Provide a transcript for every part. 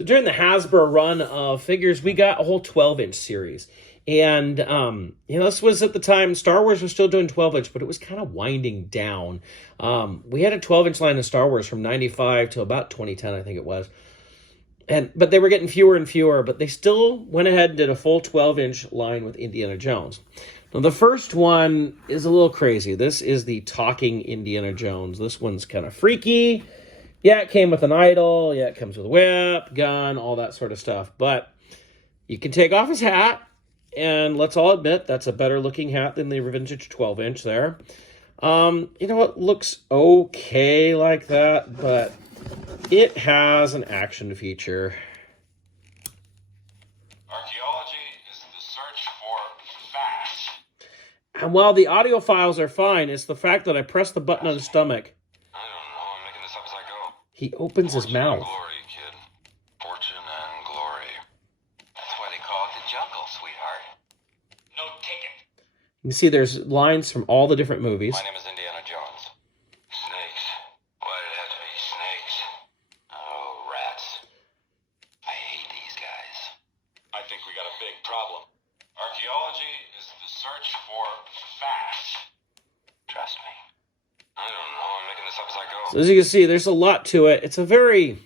So during the Hasbro run of figures, we got a whole 12-inch series. And, this was at the time, Star Wars was still doing 12-inch, but it was kind of winding down. We had a 12-inch line of Star Wars from 95 to about 2010, I think it was. But they were getting fewer and fewer, but they still went ahead and did a full 12-inch line with Indiana Jones. Now, the first one is a little crazy. This is the talking Indiana Jones. This one's kind of freaky. Yeah, it came with an idol. Yeah, it comes with a whip, gun, all that sort of stuff. But you can take off his hat, and let's all admit that's a better looking hat than the vintage 12-inch there. It looks okay like that, but it has an action feature. Archaeology is the search for facts. And while the audio files are fine, it's the fact that I press the button on his stomach. I don't know. I'm making this up as I go. He opens his mouth. Fortune and glory, kid. Fortune and glory. That's why they call it the jungle, sweetheart. No ticket. You can see there's lines from all the different movies. My name is Indiana Jones. Snakes. Why did it have to be snakes? Oh, rats. I hate these guys. I think we got a big problem. Archaeology is the search for facts. Trust me. I don't know. I'm making this up as I go. So as you can see, there's a lot to it. It's a very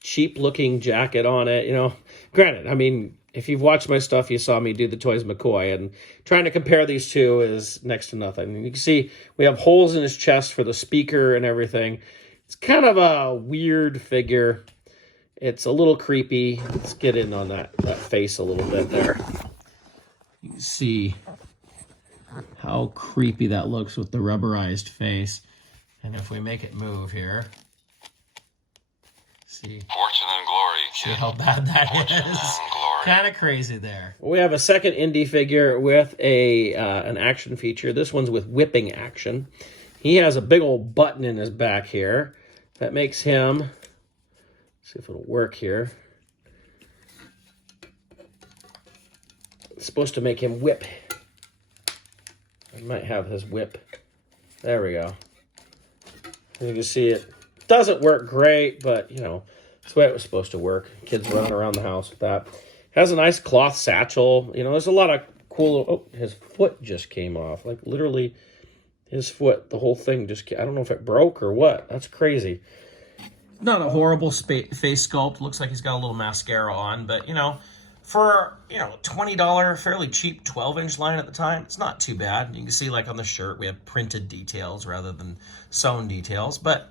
cheap-looking jacket on it. Granted, if you've watched my stuff, you saw me do the Toys McCoy, and trying to compare these two is next to nothing. You can see we have holes in his chest for the speaker and everything. It's kind of a weird figure. It's a little creepy. Let's get in on that face a little bit there. You can see how creepy that looks with the rubberized face. And if we make it move here, see. Fortune and glory, kid. See how bad that Fortune is. and glory. Kind of crazy there. We have a second indie figure with an action feature. This one's with whipping action. He has a big old button in his back here that makes him, let's see if it'll work here. It's supposed to make him whip. I might have his whip. There we go. You can see it doesn't work great, but that's the way it was supposed to work. Kids running around the house with that. Has a nice cloth satchel. There's a lot of cool. Oh, his foot just came off. Like literally, his foot. The whole thing just. I don't know if it broke or what. That's crazy. Not a horrible face sculpt. Looks like he's got a little mascara on, but for $20, fairly cheap 12-inch line at the time, it's not too bad. You can see like on the shirt we have printed details rather than sewn details, but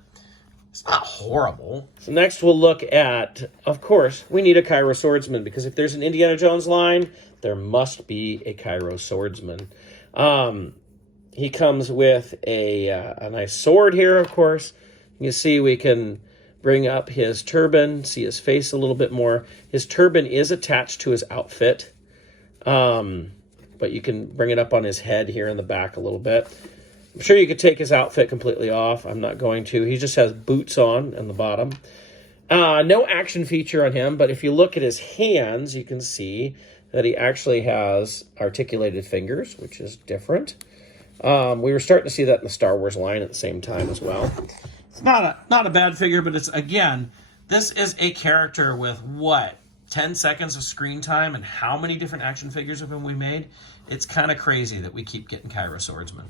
it's not horrible. So next we'll look at, of course, we need a Cairo swordsman, because if there's an Indiana Jones line, there must be a Cairo swordsman. He comes with a nice sword here, of course. You see we can bring up his turban, see his face a little bit more. His turban is attached to his outfit, but you can bring it up on his head here in the back a little bit. I'm sure you could take his outfit completely off. I'm not going to. He just has boots on the bottom. No action feature on him, but if you look at his hands, you can see that he actually has articulated fingers, which is different. We were starting to see that in the Star Wars line at the same time as well. It's not a bad figure, but it's, again, this is a character with, 10 seconds of screen time, and how many different action figures have we made? It's kind of crazy that we keep getting Cairo Swordsman.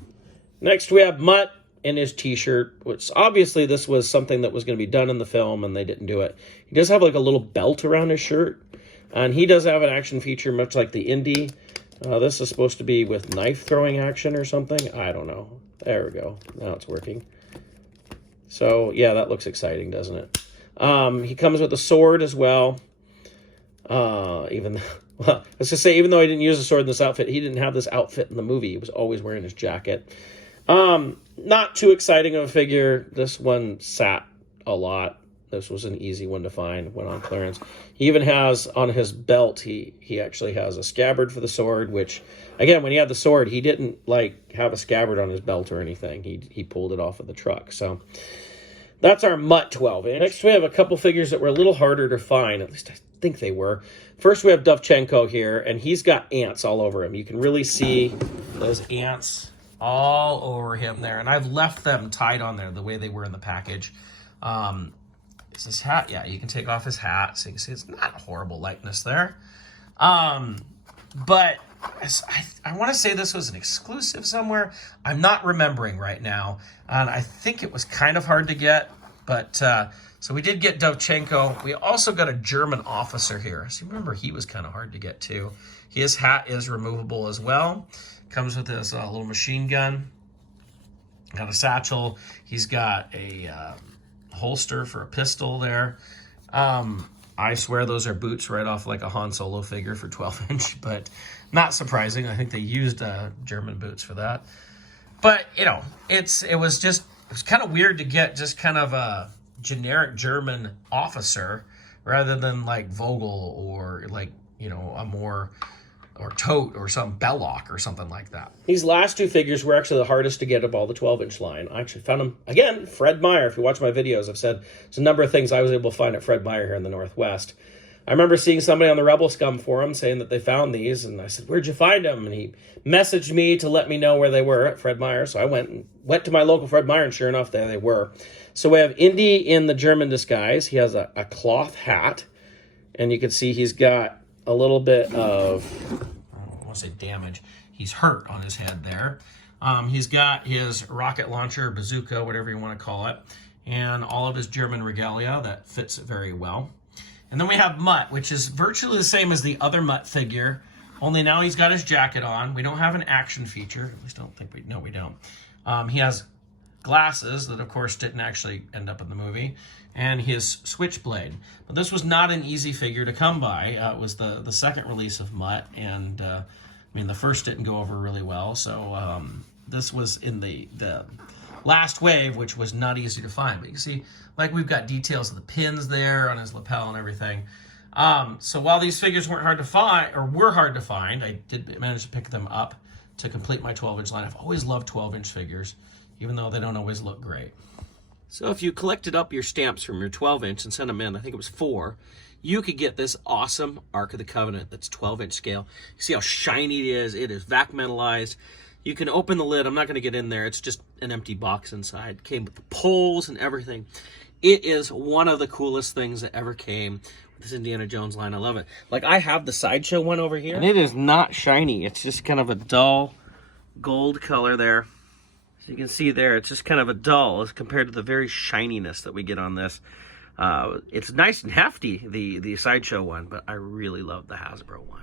Next, we have Mutt in his t-shirt, which obviously this was something that was going to be done in the film, and they didn't do it. He does have like a little belt around his shirt, and he does have an action feature much like the Indy. This is supposed to be with knife throwing action or something. I don't know. There we go. Now it's working. So, yeah, that looks exciting, doesn't it? He comes with a sword as well. Even though he didn't use a sword in this outfit, he didn't have this outfit in the movie. He was always wearing his jacket. Not too exciting of a figure. This one sat a lot. This was an easy one to find, went on clearance. He even has on his belt, he actually has a scabbard for the sword, which, again, when he had the sword, he didn't have a scabbard on his belt or anything. He pulled it off of the truck. So that's our Mutt 12-inch. Next, we have a couple figures that were a little harder to find. At least I think they were. First, we have Dovchenko here, and he's got ants all over him. You can really see those ants all over him there. And I've left them tied on there the way they were in the package. Is his hat? Yeah, you can take off his hat. So you can see it's not a horrible likeness there. But I want to say this was an exclusive somewhere. I'm not remembering right now. And I think it was kind of hard to get. But so we did get Dovchenko. We also got a German officer here. So remember, he was kind of hard to get too. His hat is removable as well. Comes with this little machine gun. Got a satchel. He's got a holster for a pistol there. I swear those are boots right off like a Han Solo figure for 12-inch, but not surprising. I think they used German boots for that. But, you know, it was kind of weird to get just kind of a generic German officer rather than like Vogel or like, you know, a more... or Tote or some Belloc or something like that. These last two figures were actually the hardest to get of all the 12-inch line. I actually found them, again, Fred Meyer. If you watch my videos, I've said there's a number of things I was able to find at Fred Meyer here in the Northwest. I remember seeing somebody on the Rebel Scum forum saying that they found these, and I said, where'd you find them? And he messaged me to let me know where they were at Fred Meyer, so I went to my local Fred Meyer, and sure enough, there they were. So we have Indy in the German disguise. He has a cloth hat, and you can see he's got a little bit of, I don't want to say damage, he's hurt on his head there. He's got his rocket launcher, bazooka, whatever you want to call it, and all of his German regalia. That fits it very well. And then we have Mutt, which is virtually the same as the other Mutt figure, only now he's got his jacket on. We don't have an action feature, at least I don't think we don't. He has glasses that, of course, didn't actually end up in the movie, and his switchblade. But this was not an easy figure to come by. It was the second release of Mutt, and I mean, the first didn't go over really well, so this was in the last wave, which was not easy to find. But you can see, like, we've got details of the pins there on his lapel and everything. So while these figures weren't hard to find, or were hard to find, I did manage to pick them up to complete my 12-inch line. I've always loved 12-inch figures, even though they don't always look great. So if you collected up your stamps from your 12-inch and sent them in, I think it was 4, you could get this awesome Ark of the Covenant that's 12-inch scale. You see how shiny it is. It is vac metallized. You can open the lid. I'm not going to get in there. It's just an empty box inside. It came with the poles and everything. It is one of the coolest things that ever came with this Indiana Jones line. I love it. Like, I have the Sideshow one over here, and it is not shiny. It's just kind of a dull gold color there. So you can see there, it's just kind of a dull as compared to the very shininess that we get on this. It's nice and hefty, the Sideshow one, but I really love the Hasbro one.